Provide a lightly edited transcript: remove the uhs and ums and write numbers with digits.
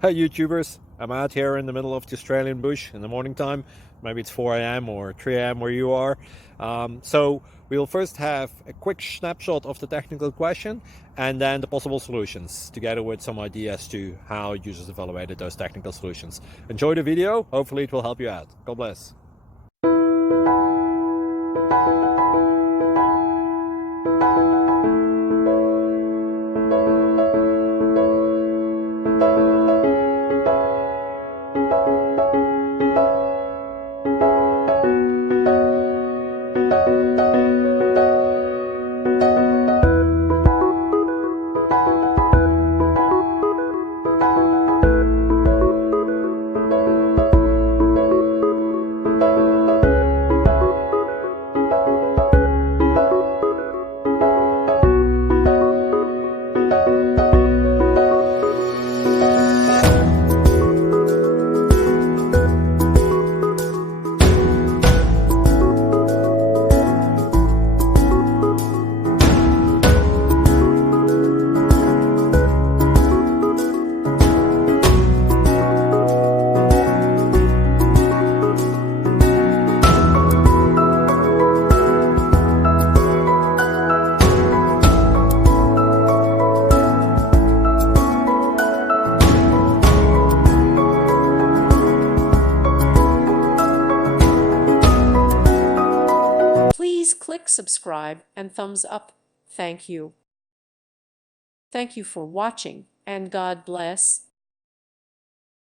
Hey YouTubers, I'm out here in the middle of the Australian bush in the morning time. Maybe it's 4 a.m. or 3 a.m. where you are. So we'll first have a quick snapshot of the technical question and then the possible solutions, together with some ideas to how users evaluated those technical solutions. Enjoy the video, hopefully it will help you out. God bless. Please click subscribe and thumbs up. Thank you. Thank you for watching, and God bless.